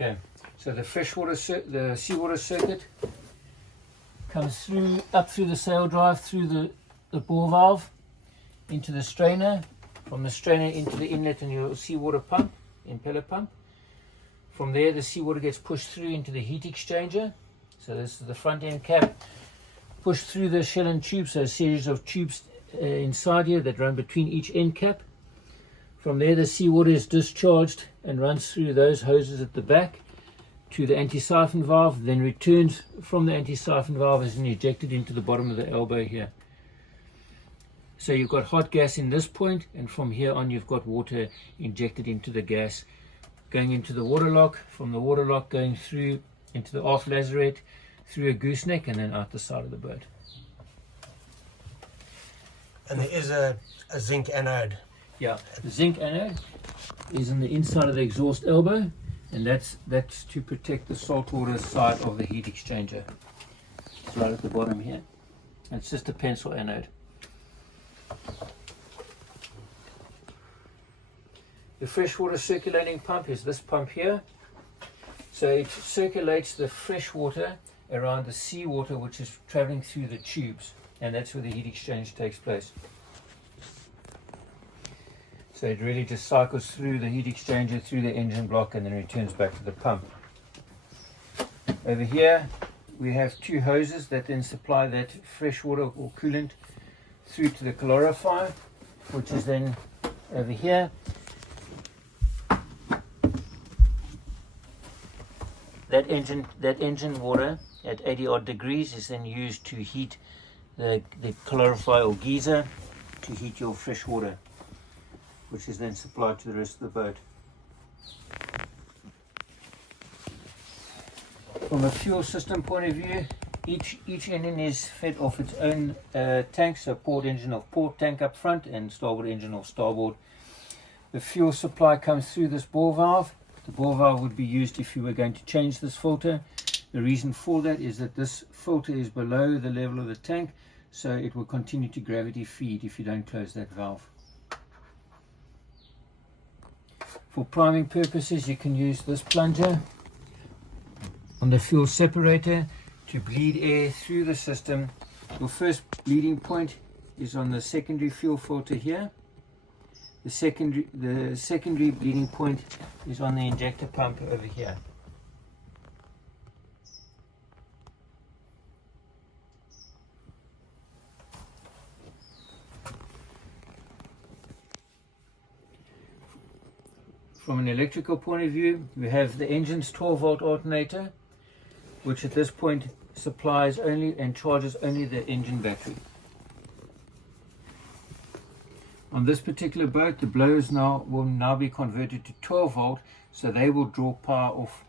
Okay, so the the seawater circuit comes up through the sail drive, through the bore valve, into the strainer, from the strainer into the inlet and your seawater pump, impeller pump. From there the seawater gets pushed through into the heat exchanger. So this is the front end cap, pushed through the shell and tube, so a series of tubes inside here that run between each end cap. From there the seawater is discharged and runs through those hoses at the back to the anti-siphon valve, then returns from the anti-siphon valve and ejected into the bottom of the elbow here. So you've got hot gas in this point, and from here on you've got water injected into the gas, going into the water lock, from the water lock going through into the aft lazarette, through a gooseneck, and then out the side of the boat. And there is a zinc anode. Yeah, the zinc anode is on the inside of the exhaust elbow, and that's to protect the saltwater side of the heat exchanger. It's right at the bottom here. It's just a pencil anode. The freshwater circulating pump is this pump here. So it circulates the fresh water around the seawater which is traveling through the tubes, and that's where the heat exchange takes place. So it really just cycles through the heat exchanger, through the engine block, and then returns back to the pump. Over here we have two hoses that then supply that fresh water or coolant through to the calorifier, which is then over here. That engine water at 80 odd degrees is then used to heat the calorifier or geyser to heat your fresh water, which is then supplied to the rest of the boat. From a fuel system point of view, each engine is fed off its own tank, so port engine off port tank up front and starboard engine off starboard. The fuel supply comes through this bore valve. The bore valve would be used if you were going to change this filter. The reason for that is that this filter is below the level of the tank, so it will continue to gravity feed if you don't close that valve. For priming purposes, you can use this plunger on the fuel separator to bleed air through the system. Your first bleeding point is on the secondary fuel filter here. The secondary bleeding point is on the injector pump over here. From an electrical point of view, we have the engine's 12-volt alternator, which at this point supplies only and charges only the engine battery. On this particular boat, the blowers will now be converted to 12 volt, so they will draw power off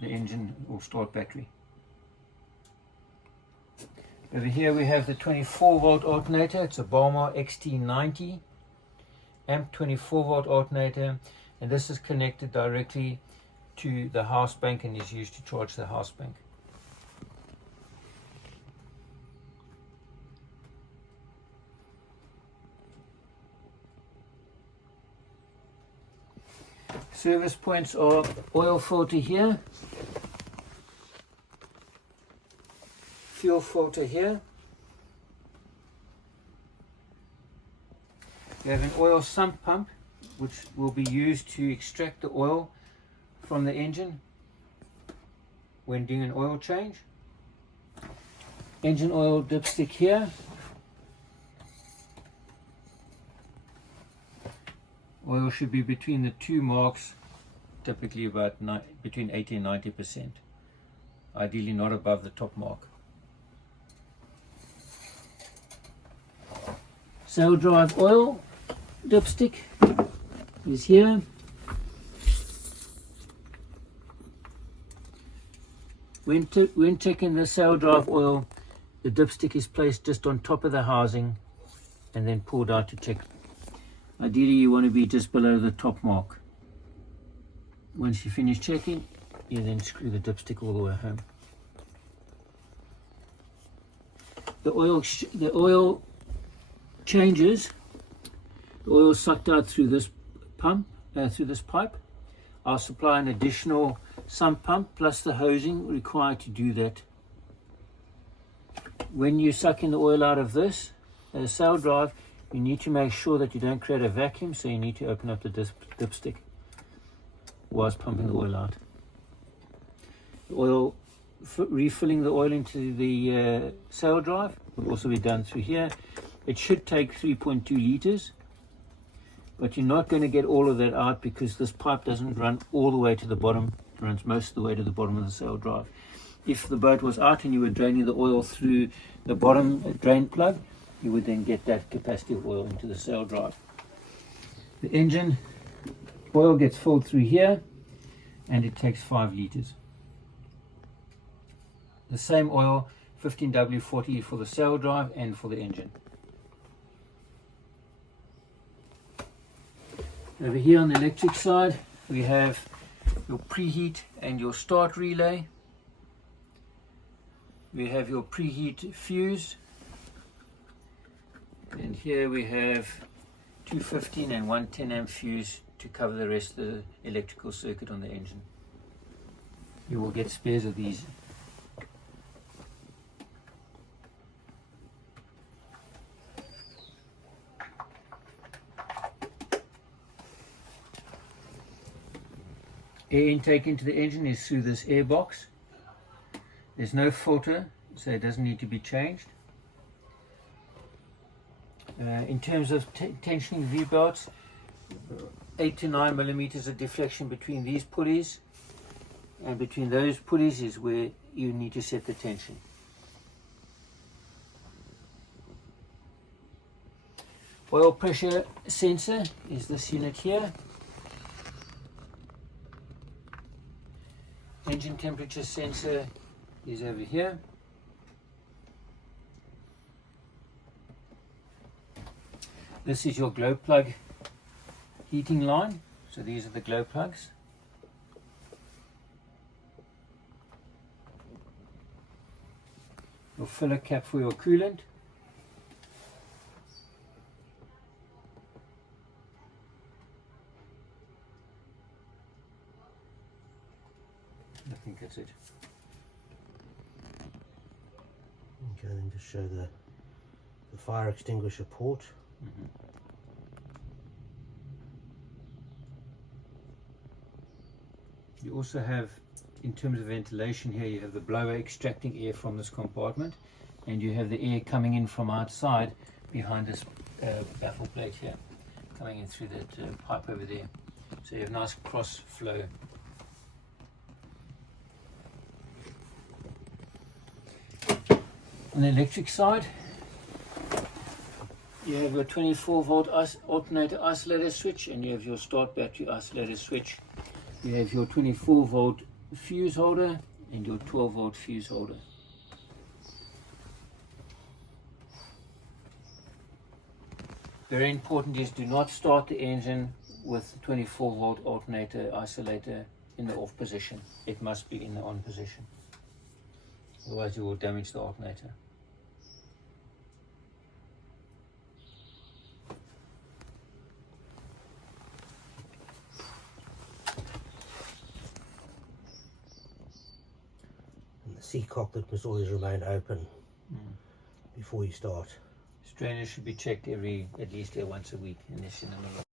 the engine or start battery. Over here we have the 24 volt alternator. It's a Balmer XT90 amp 24 volt alternator, and this is connected directly to the house bank and is used to charge the house bank. Service points are oil filter here, fuel filter here. We have an oil sump pump which will be used to extract the oil from the engine when doing an oil change. Engine oil dipstick here. Oil should be between the two marks, typically about between 80 and 90%. Ideally not above the top mark. Sail drive oil dipstick is here. When checking the sail drive oil, the dipstick is placed just on top of the housing and then pulled out to check. Ideally you want to be just below the top mark. Once you finish checking, you then screw the dipstick all the way home. The oil changes. The oil sucked out through this pump, through this pipe. I'll supply an additional sump pump plus the hosing required to do that. When you're sucking the oil out of this sail drive, you need to make sure that you don't create a vacuum, so you need to open up the dipstick whilst pumping the oil out. The oil, refilling the oil into the sail drive will also be done through here. It should take 3.2 liters, but you're not going to get all of that out because this pipe doesn't run all the way to the bottom. It runs most of the way to the bottom of the sail drive. If the boat was out and you were draining the oil through the bottom drain plug, you would then get that capacity of oil into the sail drive. The engine oil gets filled through here and it takes 5 liters. The same oil, 15W40 for the sail drive and for the engine. Over here on the electric side, we have your preheat and your start relay. We have your preheat fuse, and here we have 215 and 110 amp fuse to cover the rest of the electrical circuit on the engine. You will get spares of these. Air intake into the engine is through this air box. There's no filter, so it doesn't need to be changed. In terms of tensioning V-belts, 8 to 9 millimeters of deflection between these pulleys, and between those pulleys is where you need to set the tension. Oil pressure sensor is this unit here. Engine temperature sensor is over here. This is your glow plug heating line. So these are the glow plugs. Your filler cap for your coolant. I think that's it. Okay, then just show the fire extinguisher port. Mm-hmm. You also have, in terms of ventilation here, you have the blower extracting air from this compartment, and you have the air coming in from outside behind this baffle plate here, coming in through that pipe over there. So you have nice cross flow. On the electric side, you have your 24 volt alternator isolator switch, and you have your start battery isolator switch. You have your 24 volt fuse holder and your 12 volt fuse holder. Very important is do not start the engine with 24 volt alternator isolator in the off position. It must be in the on position. Otherwise you will damage the alternator. And the sea cockpit must always remain open before you start. Strainers should be checked at least once a week, unless you're in the middle.